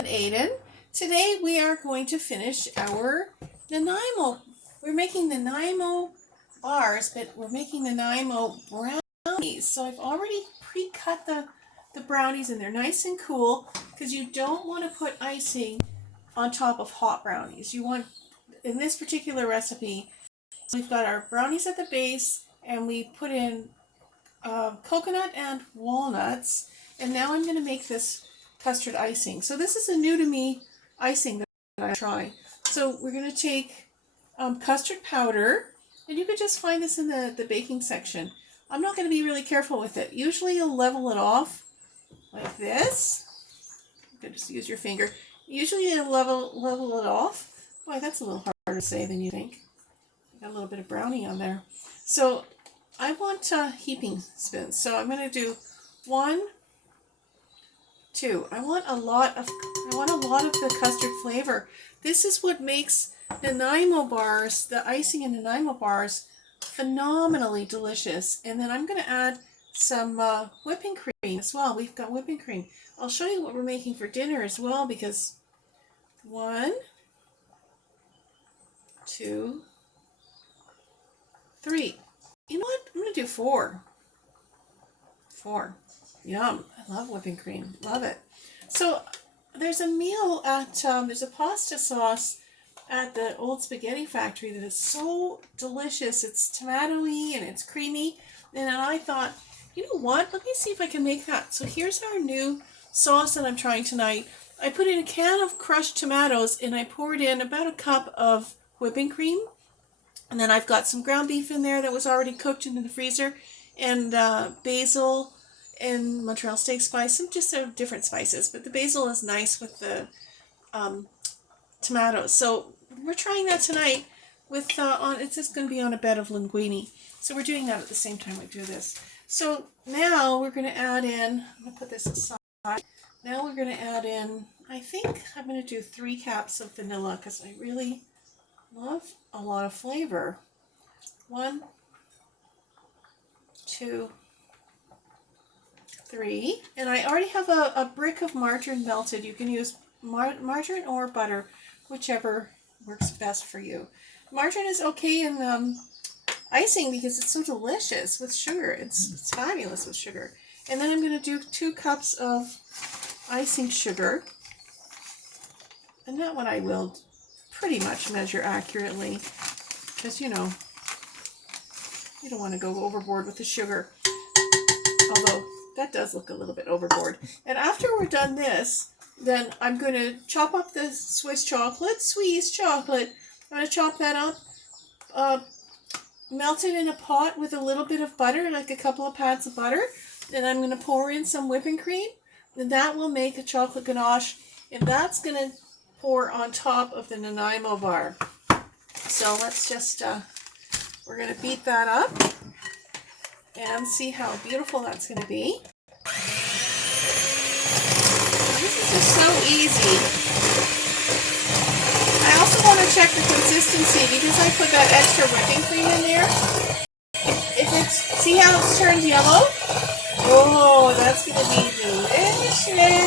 Aiden. Today we are going to finish our Nanaimo. We're making Nanaimo Bars, but we're making Nanaimo Brownies. So I've already pre-cut the brownies, and they're nice and cool because you don't want to put icing on top of hot brownies. You want, in this particular recipe, we've got our brownies at the base, and we put in coconut and walnuts, and now I'm going to make this custard icing. So this is a new to me icing that I try. So we're going to take custard powder, and you could just find this in the baking section. I'm not going to be really careful with it. Usually you'll level it off like this. You could just use your finger. Usually you'll level it off. Boy, that's a little harder to say than you think. Got a little bit of brownie on there. So I want heaping spoons. So I'm going to do 1, 2. I want a lot of the custard flavor. This is what makes Nanaimo Bars, the icing in Nanaimo Bars, phenomenally delicious. And then I'm going to add some whipping cream as well. We've got whipping cream. I'll show you what we're making for dinner as well, because 1, 2, 3. You know what? I'm going to do 4. 4. Yum. I love whipping cream. Love it. So there's a meal at, there's a pasta sauce at the old spaghetti factory that is so delicious. It's tomatoey and it's creamy. And I thought, you know what? Let me see if I can make that. So here's our new sauce that I'm trying tonight. I put in a can of crushed tomatoes, and I poured in about a cup of whipping cream. And then I've got some ground beef in there that was already cooked in the freezer, and basil and Montreal steak spice, and just different spices. But the basil is nice with the tomatoes. So we're trying that tonight with it's just going to be on a bed of linguine. So we're doing that at the same time we do this. So now we're going to add in, I'm going to put this aside. Now we're going to add in, I think I'm going to do 3 caps of vanilla because I really love a lot of flavor. 1, 2, 3. And I already have a brick of margarine melted. You can use margarine or butter, whichever works best for you. Margarine is okay in icing because it's so delicious with sugar. It's fabulous with sugar. And then I'm going to do 2 cups of icing sugar. And that one I will pretty much measure accurately, because you know, you don't want to go overboard with the sugar, although that does look a little bit overboard. And after we're done this, then I'm going to chop up the Swiss chocolate. I'm going to chop that up, melt it in a pot with a little bit of butter, like a couple of pads of butter. Then I'm going to pour in some whipping cream, and that will make a chocolate ganache, and that's going to pour on top of the Nanaimo bar. So let's just, we're going to beat that up and see how beautiful that's going to be. This is just so easy. I also want to check the consistency because I put that extra whipping cream in there. If it's, see how it's turned yellow? Oh, that's going to be delicious.